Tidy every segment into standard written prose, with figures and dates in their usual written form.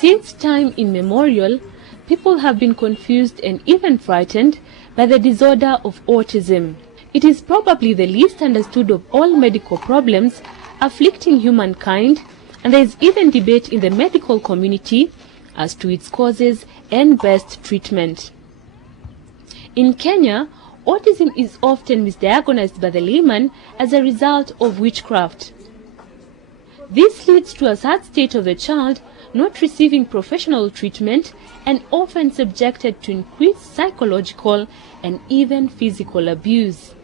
Since time immemorial, people have been confused and even frightened by the disorder of autism. It is probably the least understood of all medical problems afflicting humankind, and there is even debate in the medical community as to its causes and best treatment. In Kenya, autism is often misdiagnosed by the layman as a result of witchcraft. This leads to a sad state of the child not receiving professional treatment and often subjected to increased psychological and even physical abuse.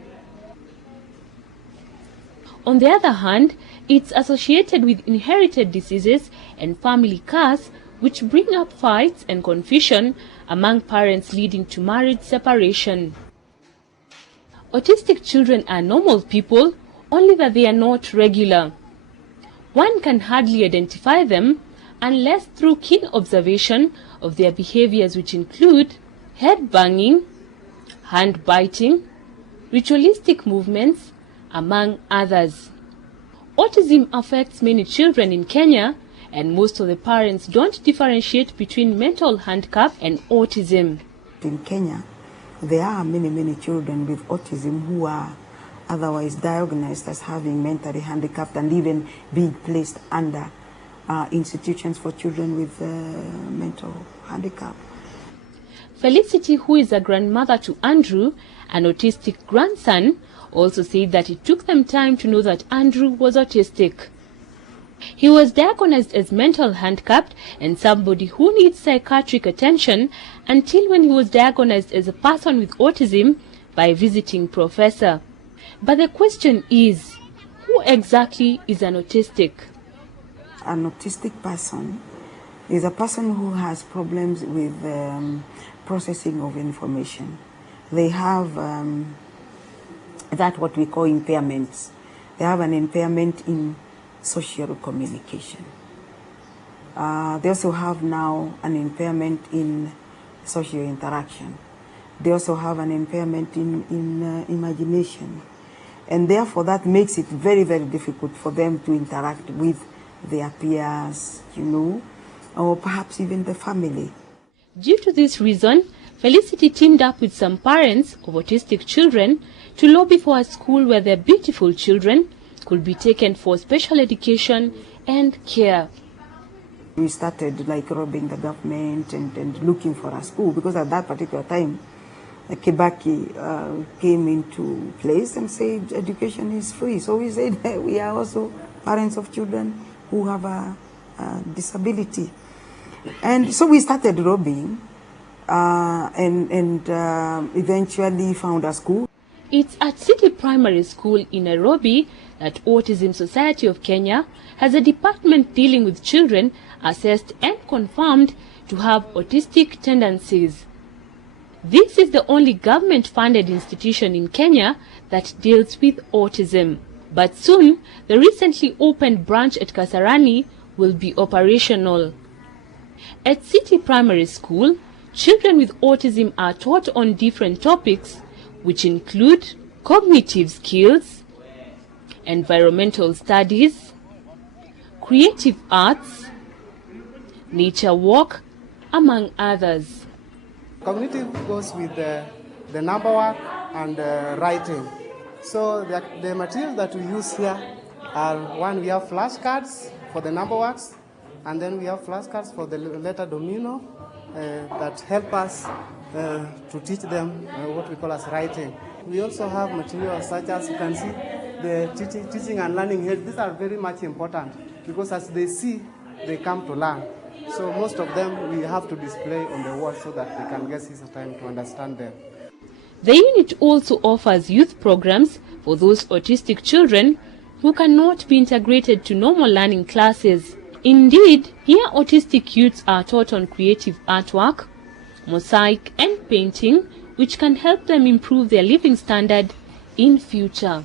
On the other hand, it's associated with inherited diseases and family curse, which bring up fights and confusion among parents, leading to marriage separation. Autistic children are normal people, only that they are not regular. One can hardly identify them unless through keen observation of their behaviors, which include head banging, hand biting, ritualistic movements, among others. Autism affects many children in Kenya, and most of the parents don't differentiate between mental handicap and autism. In Kenya, there are many children with autism who are otherwise diagnosed as having mentally handicapped and even being placed under institutions for children with mental handicap. Felicity, who is a grandmother to Andrew, an autistic grandson, also said that it took them time to know that Andrew was autistic. He was diagnosed as mental handicapped and somebody who needs psychiatric attention until when he was diagnosed as a person with autism by a visiting professor. But the question is, who exactly is an autistic? An autistic person is a person who has problems with processing of information. They have that what we call impairments. They have an impairment in social communication. They also have now an impairment in social interaction. They also have an impairment in imagination. And therefore that makes it very difficult for them to interact with their peers, or perhaps even the family. Due to this reason, Felicity teamed up with some parents of autistic children to lobby for a school where their beautiful children could be taken for special education and care. We started robbing the government and looking for a school, because at that particular time, Kibaki came into place and said education is free. So we said we are also parents of children who have a disability. And so we started robbing and eventually found a school. It's at City Primary School in Nairobi that Autism Society of Kenya has a department dealing with children assessed and confirmed to have autistic tendencies. This is the only government-funded institution in Kenya that deals with autism. But soon, the recently opened branch at Kasarani will be operational. At City Primary School, children with autism are taught on different topics, which include cognitive skills, environmental studies, creative arts, nature walk, among others. Cognitive goes with the number work and writing. So the materials that we use here are, one, we have flashcards for the number works, and then we have flashcards for the letter domino that help us to teach them what we call as writing. We also have materials such as, you can see, the teaching and learning aids. These are very much important because as they see, they come to learn. So most of them we have to display on the wall so that they can get some time to understand them. The unit also offers youth programs for those autistic children who cannot be integrated to normal learning classes. Indeed, here autistic youths are taught on creative artwork, mosaic and painting, which can help them improve their living standard in future.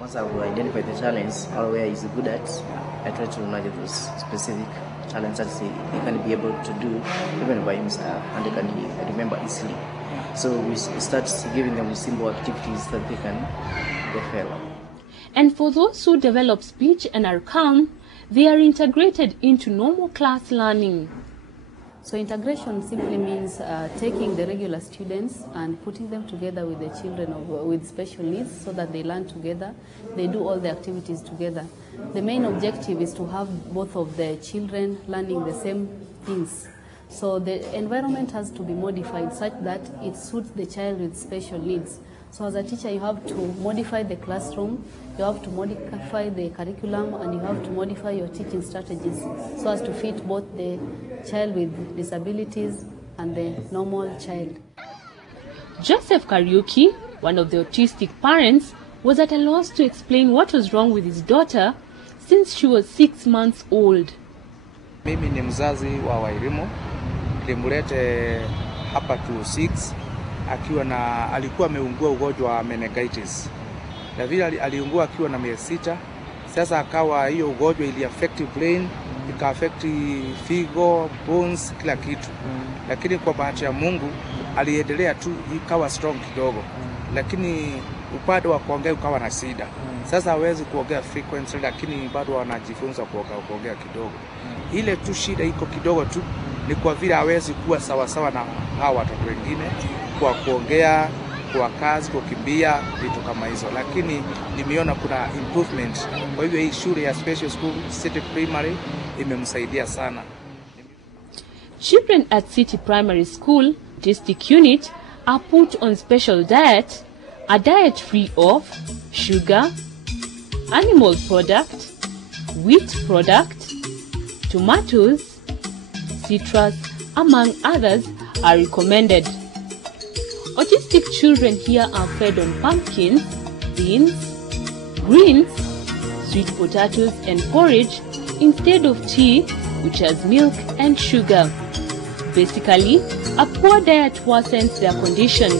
Once I will identify the challenge or where he's good at, I try to nurture those specific challenges that he can be able to do even by himself and they can remember easily. So we start giving them simple activities that they can develop. And for those who develop speech and are calm, they are integrated into normal class learning. So integration simply means taking the regular students and putting them together with the children with special needs so that they learn together, they do all the activities together. The main objective is to have both of the children learning the same things. So the environment has to be modified such that it suits the child with special needs. So as a teacher, you have to modify the classroom, you have to modify the curriculum, and you have to modify your teaching strategies so as to fit both the child with disabilities and the normal child. Joseph Kariuki, one of the autistic parents, was at a loss to explain what was wrong with his daughter since she was 6 months old. Mimi ni mzazi wa Wairimu, nilimlete hapa 26 alikuwa ameungua ugonjwa wa meningitis. Na vile aliungua akiwa na miezi 6, sasa akawa hiyo ugonjwa ili affect brain, ika affect figo, bones, kila kitu. Lakini kwa bahati ya Mungu aliendelea tu, ikawa strong kidogo. Lakini upande wa kuongea ukawa na shida. Sasa hawezi kuongea frequently, lakini bado anajifunza kuongea kidogo. Ile tu shida iko kidogo tu ni kwa vile hawezi kuwa sawa sawa na hawa watoto wengine kwa kuongea, kwa kazi, kukimbia, vitu kama hizo. Lakini nimeona kuna improvement. Kwa hivyo hii shule ya special school City Primary imemsaidia sana. Children at City Primary School Autistic Unit are put on special diet, a diet free of sugar, animal product, wheat product, tomatoes, citrus, among others, are recommended. Autistic children here are fed on pumpkins, beans, greens, sweet potatoes and porridge instead of tea, which has milk and sugar. Basically, a poor diet worsens their condition.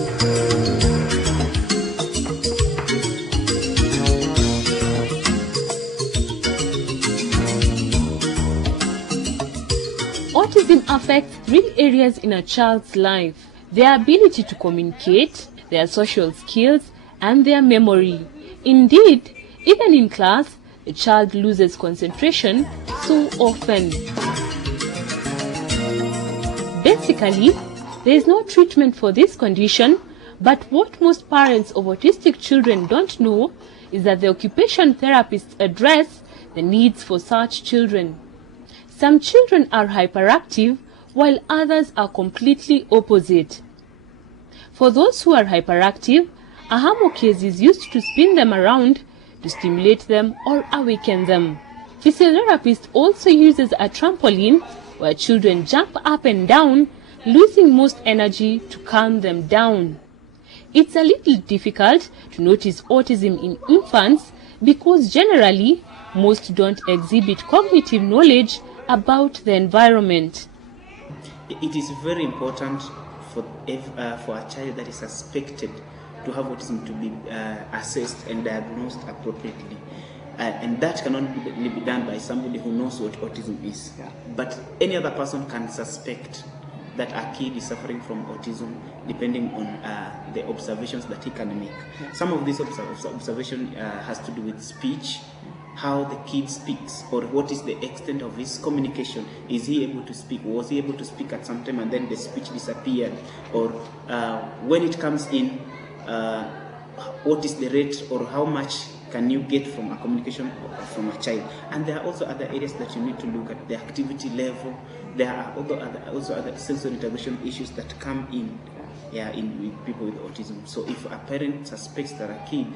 Autism affects 3 areas in a child's life: their ability to communicate, their social skills, and their memory. Indeed, even in class, the child loses concentration so often. Basically, there is no treatment for this condition, but what most parents of autistic children don't know is that the occupation therapists address the needs for such children. Some children are hyperactive, while others are completely opposite. For those who are hyperactive, a hammock case is used to spin them around to stimulate them or awaken them. Physiotherapist also uses a trampoline where children jump up and down, losing most energy to calm them down. It's a little difficult to notice autism in infants because generally most don't exhibit cognitive knowledge about the environment. It is very important for a child that is suspected to have autism to be assessed and diagnosed appropriately. And that cannot be done by somebody who knows what autism is. Yeah. But any other person can suspect that a kid is suffering from autism depending on the observations that he can make. Yeah. Some of these observation has to do with speech, how the kid speaks, or what is the extent of his communication. Is he able to speak? Was he able to speak at some time and then the speech disappeared? Or when it comes in, what is the rate or how much can you get from a communication from a child? And there are also other areas that you need to look at, the activity level. There are also other sensory integration issues that come in, with people with autism. So if a parent suspects that a kid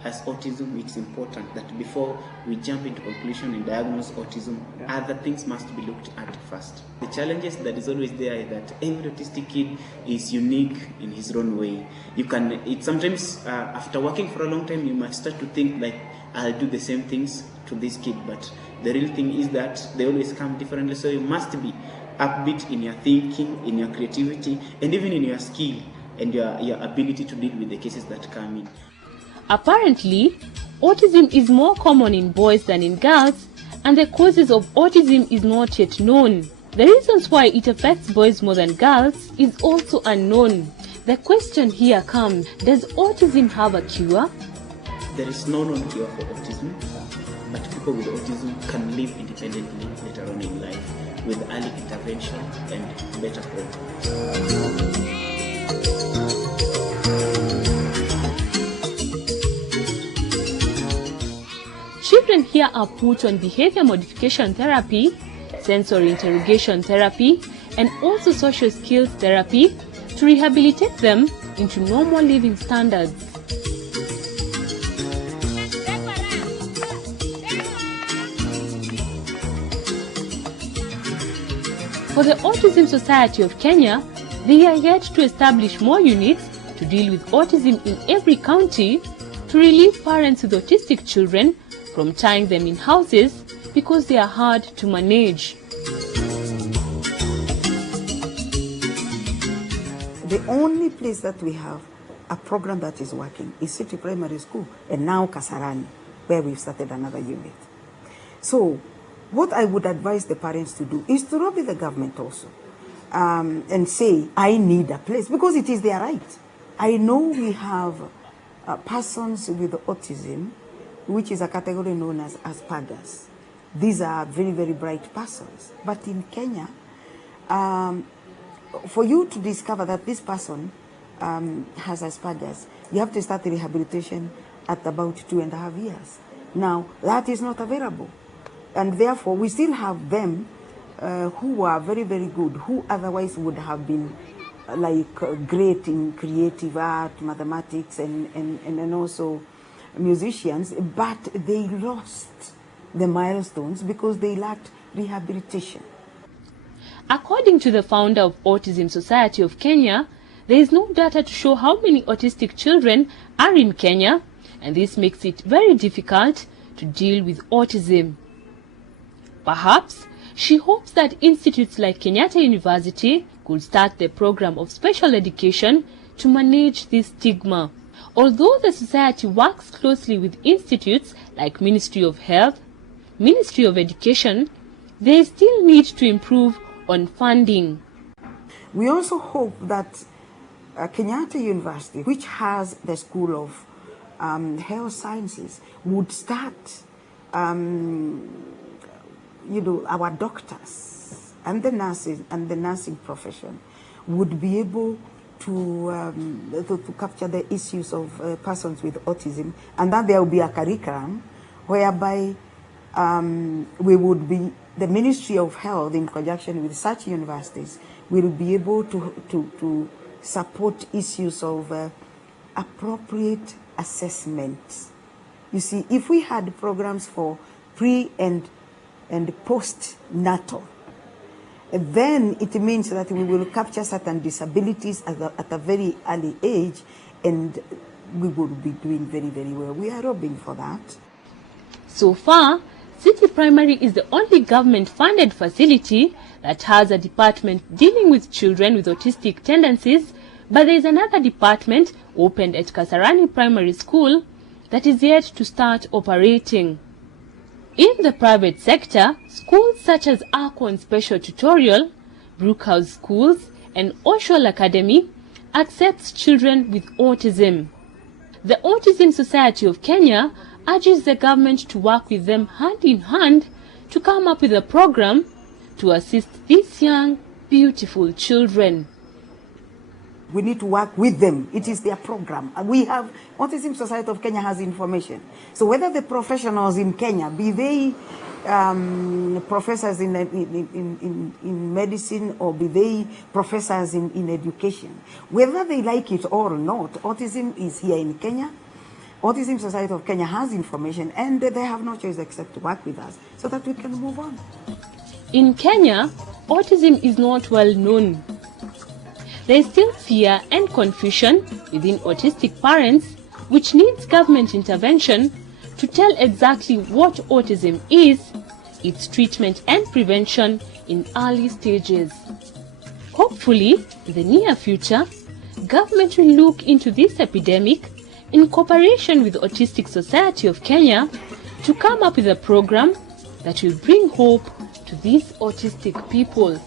has autism, it's important that before we jump into conclusion and diagnose autism, other things must be looked at first. The challenges that is always there is that every autistic kid is unique in his own way. Sometimes after working for a long time, you might start to think like, I'll do the same things to this kid, but the real thing is that they always come differently, so you must be upbeat in your thinking, in your creativity, and even in your skill and your ability to deal with the cases that come in. Apparently, autism is more common in boys than in girls, and the causes of autism is not yet known. The reasons why it affects boys more than girls is also unknown. The question here comes, does autism have a cure? There is no known cure for autism, but people with autism can live independently later on in life with early intervention and better programs. Children here are put on behavior modification therapy, sensory interrogation therapy, and also social skills therapy to rehabilitate them into normal living standards. For the Autism Society of Kenya, they are yet to establish more units to deal with autism in every county to relieve parents with autistic children from tying them in houses because they are hard to manage. The only place that we have a program that is working is City Primary School and now Kasarani, where we've started another unit. So what I would advise the parents to do is to lobby the government also and say, I need a place, because it is their right. I know we have persons with autism, which is a category known as Asperger's. These are very, very bright persons. But in Kenya, for you to discover that this person has Asperger's, you have to start the rehabilitation at about 2.5 years. Now, that is not available. And therefore, we still have them who are very, very good, who otherwise would have been like great in creative art, mathematics, and also musicians, but they lost the milestones because they lacked rehabilitation. According to the founder of Autism Society of Kenya, there is no data to show how many autistic children are in Kenya, and this makes it very difficult to deal with autism. Perhaps she hopes that institutes like Kenyatta University could start the program of special education to manage this stigma. Although the society works closely with institutes like Ministry of Health, Ministry of Education, they still need to improve on funding. We also hope that Kenyatta University, which has the School of Health Sciences, would start, our doctors and the nurses and the nursing profession would be able to capture the issues of persons with autism, and that there will be a curriculum whereby we would be, the Ministry of Health in conjunction with such universities will be able to support issues of appropriate assessment. You see, if we had programs for pre and post-natal, then it means that we will capture certain disabilities at a very early age, and we will be doing very, very well. We are hoping for that. So far, City Primary is the only government-funded facility that has a department dealing with children with autistic tendencies, but there is another department opened at Kasarani Primary School that is yet to start operating. In the private sector, schools such as Akon Special Tutorial, Brookhouse Schools, and Oshwell Academy accepts children with autism. The Autism Society of Kenya urges the government to work with them hand in hand to come up with a program to assist these young, beautiful children. We need to work with them. It is their program. We have, Autism Society of Kenya has information. So whether the professionals in Kenya, be they professors in medicine or be they professors in education, whether they like it or not, autism is here in Kenya. Autism Society of Kenya has information, and they have no choice except to work with us so that we can move on. In Kenya, autism is not well known. There is still fear and confusion within autistic parents, which needs government intervention to tell exactly what autism is, its treatment and prevention, in early stages. Hopefully, in the near future, government will look into this epidemic in cooperation with the Autistic Society of Kenya to come up with a program that will bring hope to these autistic people.